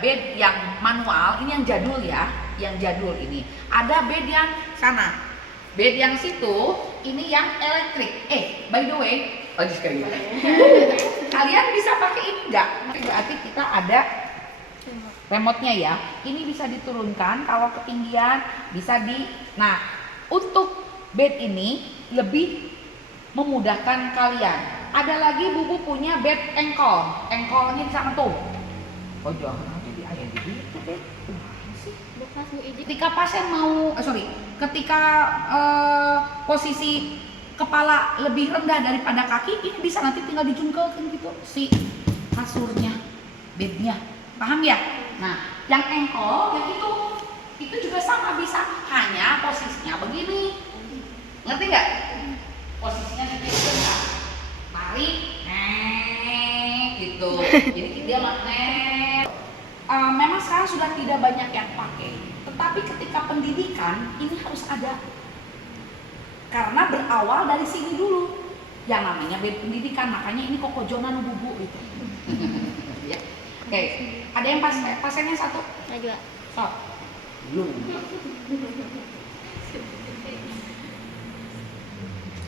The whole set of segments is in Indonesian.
bed yang manual, ini yang jadul ya, yang jadul ini. Ada bed yang sana, bed yang situ, ini yang elektrik. By the way, sekali kalian bisa pakai ini enggak? Berarti kita ada remote-nya ya. Ini bisa diturunkan kalau ketinggian, bisa di. Nah, untuk bed ini lebih memudahkan kalian. Ada lagi Bubu punya bed engkol. Engkolnya di sana tuh. Oh, jangan jadi ayah jadi. Ketika pasien mau, ketika posisi kepala lebih rendah daripada kaki, ini bisa nanti tinggal dijungkelkan gitu si kasurnya, bednya. Paham ya? Nah, yang engkol, yang itu juga sama bisa, hanya posisinya begini. Ngerti nggak? Posisinya gitu ya. Tarik, gitu. Jadi dia magnet. Memang sekarang sudah tidak banyak yang pakai, tetapi ketika pendidikan ini harus ada, karena berawal dari sini dulu yang namanya bed pendidikan. Makanya ini kokojonan Bubu itu. Ya. Oke, ada yang pasiennya satu? Juga. Oh, belum.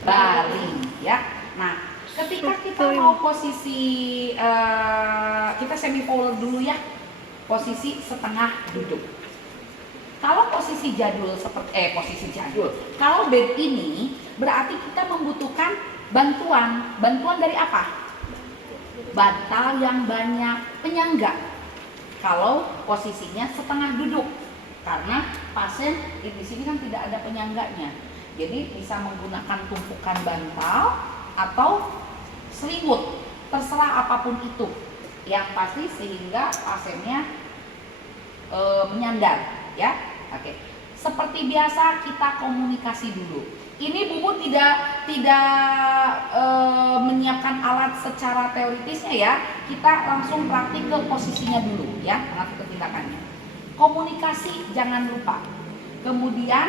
Baring ya. Nah, ketika kita mau posisi kita semi forward dulu ya. Posisi setengah duduk. Kalau posisi jadul kalau bed ini berarti kita membutuhkan bantuan. Bantuan dari apa? Bantal yang banyak penyangga. Kalau posisinya setengah duduk, karena pasien di sini kan tidak ada penyangganya. Jadi bisa menggunakan tumpukan bantal atau selimut, terserah apapun itu. Yang pasti sehingga pasiennya menyandar, ya. Oke. Seperti biasa kita komunikasi dulu. Ini Bubu tidak menyiapkan alat secara teoritisnya ya. Kita langsung praktik ke posisinya dulu ya, praktik ke tindakannya. Komunikasi jangan lupa. Kemudian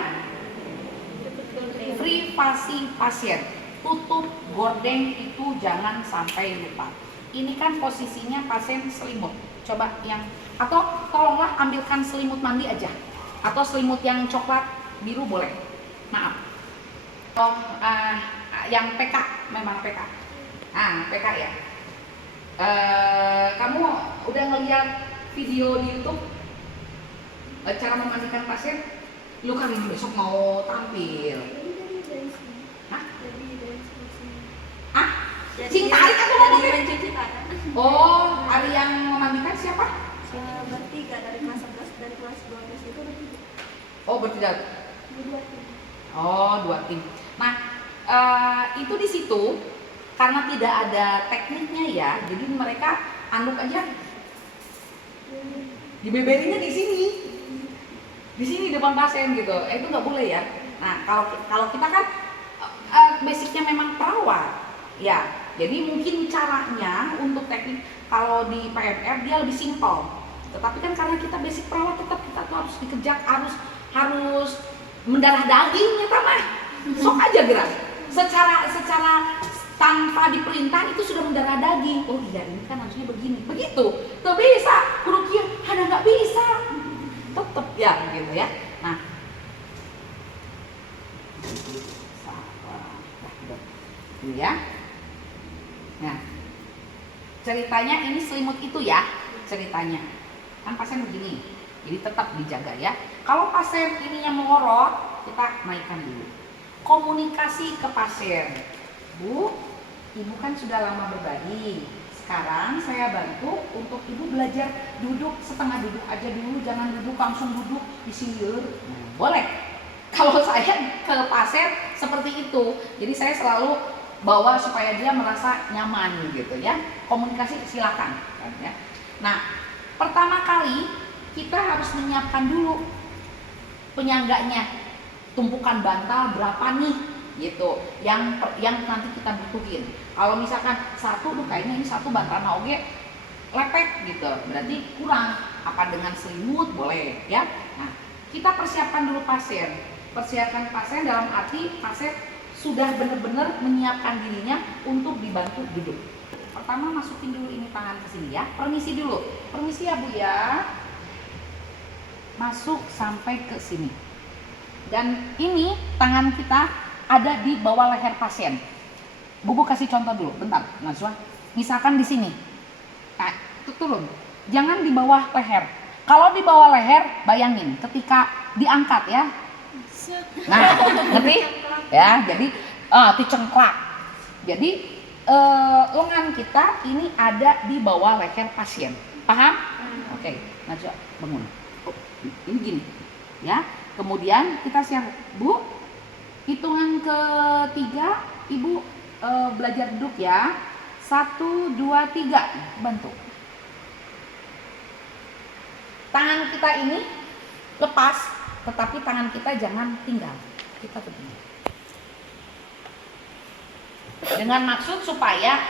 privasi pasien, tutup gordeng itu jangan sampai lupa. Ini kan posisinya pasien selimut. Coba yang, atau tolonglah ambilkan selimut mandi aja, atau selimut yang coklat biru boleh. Maaf. Oh, yang PK, memang PK. PK ya. Kamu udah ngeliat video di YouTube cara memandikan pasien? Lu kan ini besok mau tampil. Cinta Ari atau mau mencuci tangan? Oh, Ari yang memandikan siapa? Bertiga dari kelas 11 dan kelas 12 itu bertiga. Oh, bertiga. Oh, 2 tim. Nah, itu di situ karena tidak ada tekniknya ya, jadi mereka anduk aja. Dibeberinnya di sini depan pasien gitu. Itu nggak boleh ya. Nah, kalau kita kan basicnya memang perawat, ya. Jadi mungkin caranya untuk teknik kalau di PMR dia lebih simpel. Tetapi kan karena kita basic perawat, tetap kita tuh harus dikejar, harus mendarah daging ya mah. Sok aja gerak. Secara tanpa diperintah itu sudah mendarah daging. Oh iya, ini kan harusnya begini. Begitu. Tuh bisa. Kudu kieu, ada nggak bisa. Tetep ya gitu ya. Nah. Ini ya. Nah, ceritanya ini selimut itu ya, ceritanya kan pasien begini, jadi tetap dijaga ya. Kalau pasien ininya melorot, kita naikkan dulu. Komunikasi ke pasien, Bu, Ibu kan sudah lama berbaring. Sekarang saya bantu untuk Ibu belajar duduk setengah duduk aja dulu, jangan duduk langsung duduk di sini. Boleh. Kalau saya ke pasien seperti itu, jadi saya selalu bawa supaya dia merasa nyaman gitu ya. Komunikasi silakan ya. Nah, pertama kali kita harus menyiapkan dulu penyangganya, tumpukan bantal berapa nih gitu yang nanti kita butuhin. Kalau misalkan satu tuh kayaknya ini satu bantal oge lepek gitu, berarti kurang. Apa dengan selimut boleh ya. Nah, kita persiapkan dulu pasien. Persiapkan pasien dalam arti pasien sudah benar-benar menyiapkan dirinya untuk dibantu duduk. Pertama masukin dulu ini tangan ke sini ya. Permisi dulu. Permisi ya Bu ya. Masuk sampai ke sini. Dan ini tangan kita ada di bawah leher pasien. Bu kasih contoh dulu, bentar, Najwa. Misalkan di sini. Nah, itu turun. Jangan di bawah leher. Kalau di bawah leher, bayangin ketika diangkat ya. Nah, ngerti? Ya, jadi dicengklak. Jadi lengan kita ini ada di bawah leher pasien. Paham? Oke, Najwa bangun. Oh, ini gini. Ya. Kemudian kita siap, Bu. Hitungan ketiga, Ibu belajar duduk ya. 1, 2, 3. Bantu. Tangan kita ini lepas, tetapi tangan kita jangan tinggal. Kita begini. Dengan maksud supaya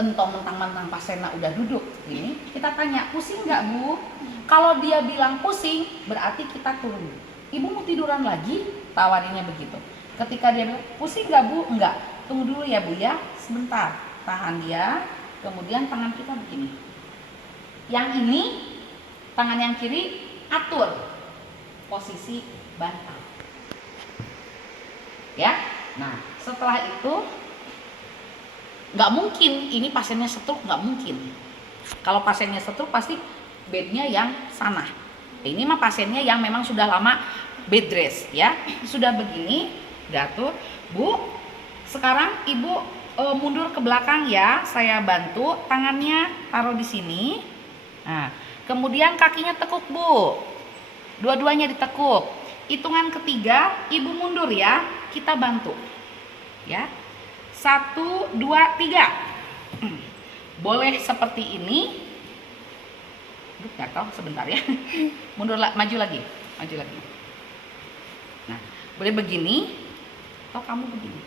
entong mentang-mentang pasiennya udah duduk ini, kita tanya, pusing nggak Bu? Kalau dia bilang pusing, berarti kita turun. Ibu mau tiduran lagi? Tawarinnya begitu. Ketika dia bilang, pusing nggak Bu? Enggak. Tunggu dulu ya Bu ya, sebentar. Tahan dia, kemudian tangan kita begini. Yang ini, tangan yang kiri, atur posisi bantal. Ya, nah setelah itu, nggak mungkin ini pasiennya stroke, nggak mungkin. Kalau pasiennya stroke pasti bednya yang sana. Ini mah pasiennya yang memang sudah lama bed rest ya. Sudah begini, diatur. Bu, sekarang Ibu mundur ke belakang ya. Saya bantu, tangannya taruh di sini. Nah, kemudian kakinya tekuk Bu. Dua-duanya ditekuk. Hitungan ketiga, Ibu mundur ya. Kita bantu. Ya. 1, 2, 3. Boleh seperti ini. Aduh, nggak tahu sebentar ya. Mundur, maju lagi. Nah, boleh begini. Atau kamu begini.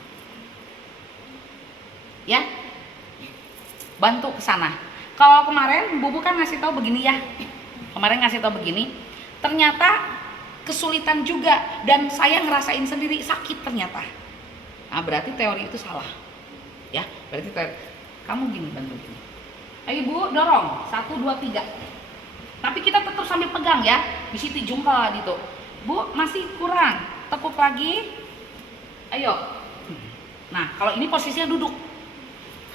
Ya. Bantu ke sana. Kalau kemarin Bu kan ngasih tahu begini ya. Ternyata kesulitan juga dan saya ngerasain sendiri sakit ternyata. Nah, berarti teori itu salah. Ya, berarti teori. Kamu gini, bantu gini. Ayo Bu, dorong. 1, 2, 3. Tapi kita tetap sambil pegang ya. Di situ jungkal gitu. Bu, masih kurang. Tekuk lagi. Ayo. Nah, kalau ini posisinya duduk.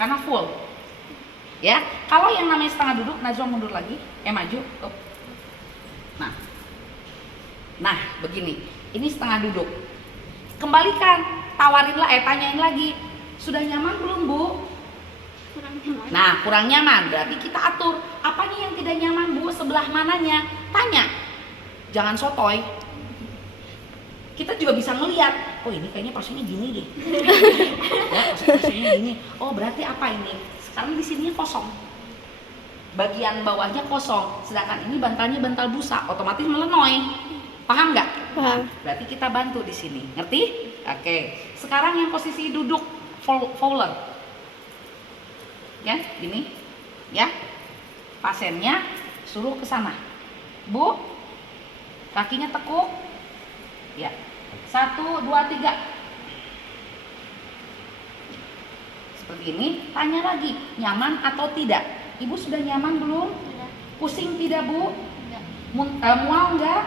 Karena full. Ya, kalau yang namanya setengah duduk, Najwa mundur lagi. Maju. Up. Nah, begini. Ini setengah duduk. Kembalikan. Tawarinlah, tanyain lagi. Sudah nyaman belum Bu? Kurang nyaman. Nah, kurang nyaman. Berarti kita atur. Apanya yang tidak nyaman Bu? Sebelah mananya? Tanya. Jangan sotoy. Kita juga bisa ngelihat. Oh, ini kayaknya pasiennya gini deh. Ya, pasiennya gini. Oh, berarti apa ini? Sekarang di sininya kosong. Bagian bawahnya kosong. Sedangkan ini bantalnya bantal busa. Otomatis melenoy. Paham nggak? Paham. Berarti kita bantu di sini. Ngerti? Oke. Sekarang yang posisi duduk Fowler. Ya, gini. Ya. Pasiennya suruh ke sana. Bu, kakinya tekuk. Ya. 1, 2, 3. Seperti ini. Tanya lagi, nyaman atau tidak? Ibu sudah nyaman belum? Tidak. Pusing tidak Bu? Tidak. Mual enggak?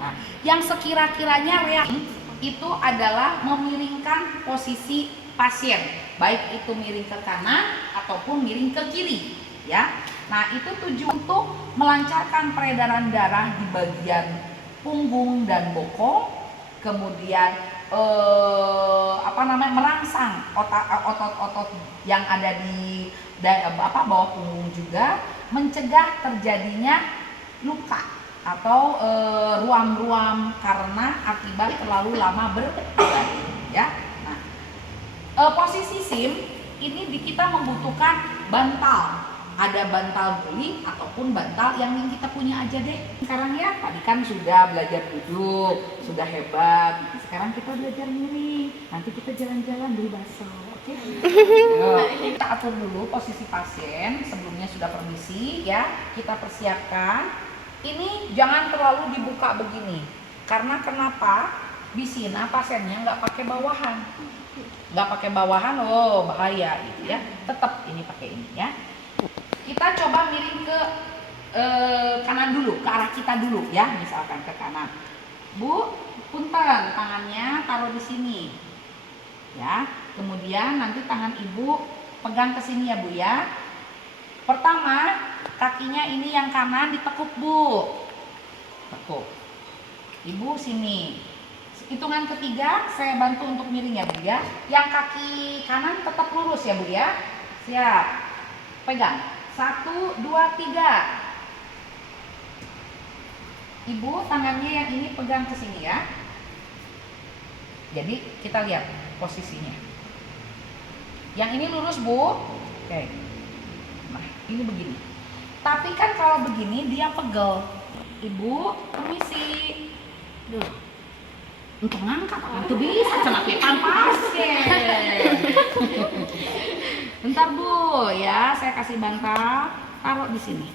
Nah, yang sekira-kiranya reaksi itu adalah memiringkan posisi pasien, baik itu miring ke kanan ataupun miring ke kiri, ya. Nah, itu tujuan untuk melancarkan peredaran darah di bagian punggung dan bokong, kemudian merangsang otot-otot yang ada di bawah punggung juga, mencegah terjadinya luka atau ruam-ruam karena akibat terlalu lama berbaring, ya. Nah, posisi SIM ini kita membutuhkan bantal. Ada bantal guling ataupun bantal yang kita punya aja deh. Sekarang ya, tadi kan sudah belajar duduk, sudah hebat. Sekarang kita belajar miring. Nanti kita jalan-jalan beli bakso, oke? Kita atur dulu posisi pasien. Sebelumnya sudah permisi ya. Kita persiapkan. Ini jangan terlalu dibuka begini. Karena kenapa? Bisina pasiennya nggak pakai bawahan. Nggak pakai bawahan, oh bahaya gitu ya. Tetap ini pakai ini ya. Kita coba miring ke kanan dulu, ke arah kita dulu ya, misalkan ke kanan. Bu, punten, tangannya taruh di sini. Ya, kemudian nanti tangan ibu pegang ke sini ya Bu ya. Pertama, kakinya ini yang kanan ditekuk Bu. Tekuk. Ibu sini. Hitungan ketiga saya bantu untuk miring ya Bu ya. Yang kaki kanan tetap lurus ya Bu ya. Siap. Pegang. 1, 2, 3. Ibu tangannya yang ini pegang ke sini ya. Jadi kita lihat posisinya. Yang ini lurus Bu. Oke. Nah ini begini. Tapi kan kalau begini dia pegel. Ibu permisi. Duh. Untuk ngangkat apa itu bisa cenapnya pasien. Bentar Bu ya, saya kasih bantal, taruh di sini.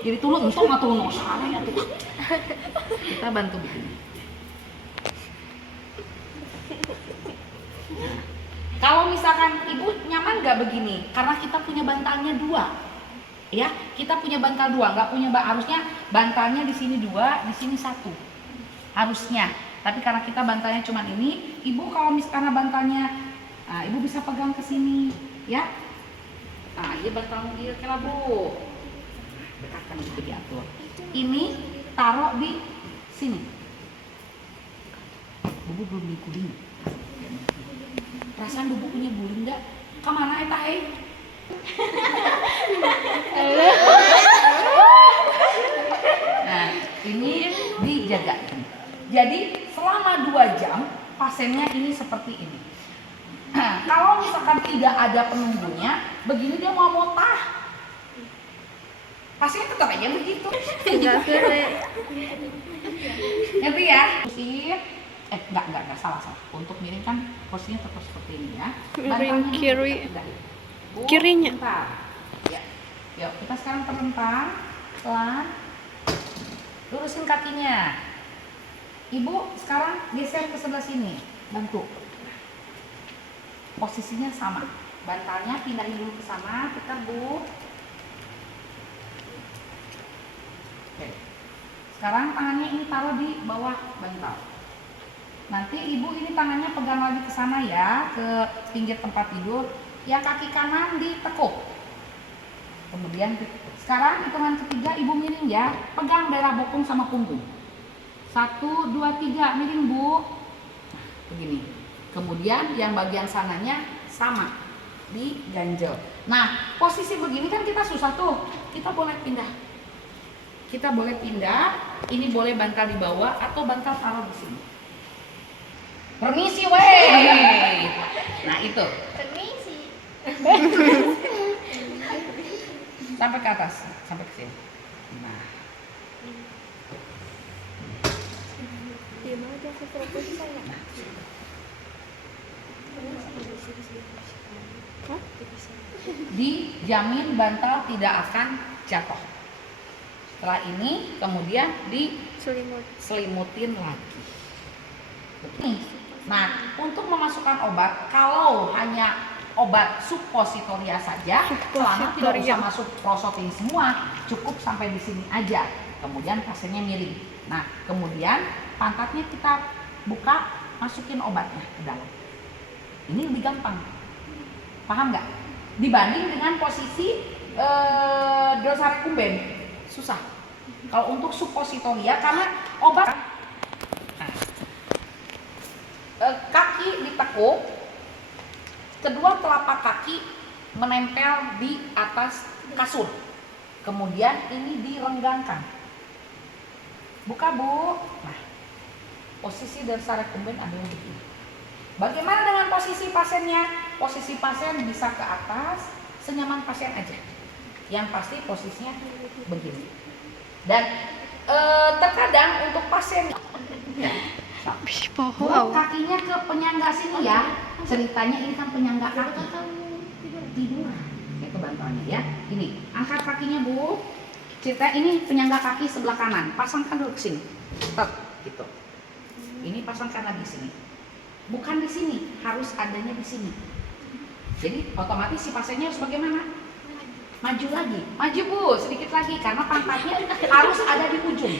Jadi tulung untung atau tulung salah ya tuh. Kita bantu begini. Nah, kalau misalkan ibu nyaman nggak begini, karena kita punya bantalnya 2. Ya, kita punya bantal 2, nggak punya harusnya bantalnya di sini 2, di sini 1. Harusnya. Tapi karena kita bantalnya cuma ini, ibu kalau misalkan bantalnya, nah, ibu bisa pegang ke sini, ya. Nah, ini bantalnya kira-kira Bu. Dekatkan itu diatur. Ini taruh di sini. Bubu belum beli guling. Perasaan Bubu punya guling nggak? Kemana eta Nah, ini dijaga. Jadi selama 2 jam pasiennya ini seperti ini. Nah, kalau misalkan tidak ada penunggunya, begini dia mau motah. Pasiennya tetap aja begitu. Ngerti ya? Enggak salah. Untuk miring kan posisinya tetap seperti ini ya. Miring kiri. Bu, Kirinya. bentar. Ya. Yuk, kita sekarang terlentang, pelan. Lurusin kakinya. Ibu sekarang geser ke sebelah sini, bantu. Posisinya sama. Bantalnya pindahin dulu ke sana, kita Bu. Oke. Sekarang tangannya ini taruh di bawah bantal. Nanti ibu ini tangannya pegang lagi ke sana ya, ke pinggir tempat tidur. Yang kaki kanan ditekuk. Kemudian sekarang hitungan ketiga ibu miring ya, pegang daerah bokong sama punggung. 1, 2, 3 miring Bu. Nah, begini. Kemudian yang bagian sananya sama, diganjel. Nah posisi begini kan kita susah tuh. Kita boleh pindah. Ini boleh bantal di bawah atau bantal taruh di sini. Permisi weh. Nah itu. Permisi. Sampai ke atas, sampai ke sini. Nah. Diam aja aku fokus saya. Dijamin bantal tidak akan jatuh. Setelah ini kemudian diselimutin lagi. Nah, untuk memasukkan obat, kalau hanya obat suppositoria saja, selama tidak usah masuk prosopin semua, cukup sampai di sini aja. Kemudian pasiennya miring. Nah, kemudian pantatnya kita buka, masukin obatnya ke dalam. Ini lebih gampang, paham nggak? Dibanding dengan posisi dosarekumben, susah. Kalau untuk suppositoria, karena obat kaki ditekuk, kedua telapak kaki menempel di atas kasur, kemudian ini direnggangkan. Buka Bu. Nah, posisi dosarekumben adalah begini. Bagaimana dengan posisi pasiennya? Posisi pasien bisa ke atas, senyaman pasien aja. Yang pasti posisinya begini. Dan terkadang untuk pasien Bu, kakinya ke penyangga sini ya. Ceritanya ini kan penyangga kaki. Tidur. Kayak ke bantalnya ya. Ini, angkat kakinya Bu. Cerita ini penyangga kaki sebelah kanan. Pasangkan dulu ke sini. Stop, gitu. Ini pasang karena di sini. Bukan di sini, harus adanya di sini. Jadi otomatis si pasiennya harus bagaimana? Maju lagi, maju Bu, sedikit lagi karena pantatnya harus ada di ujung.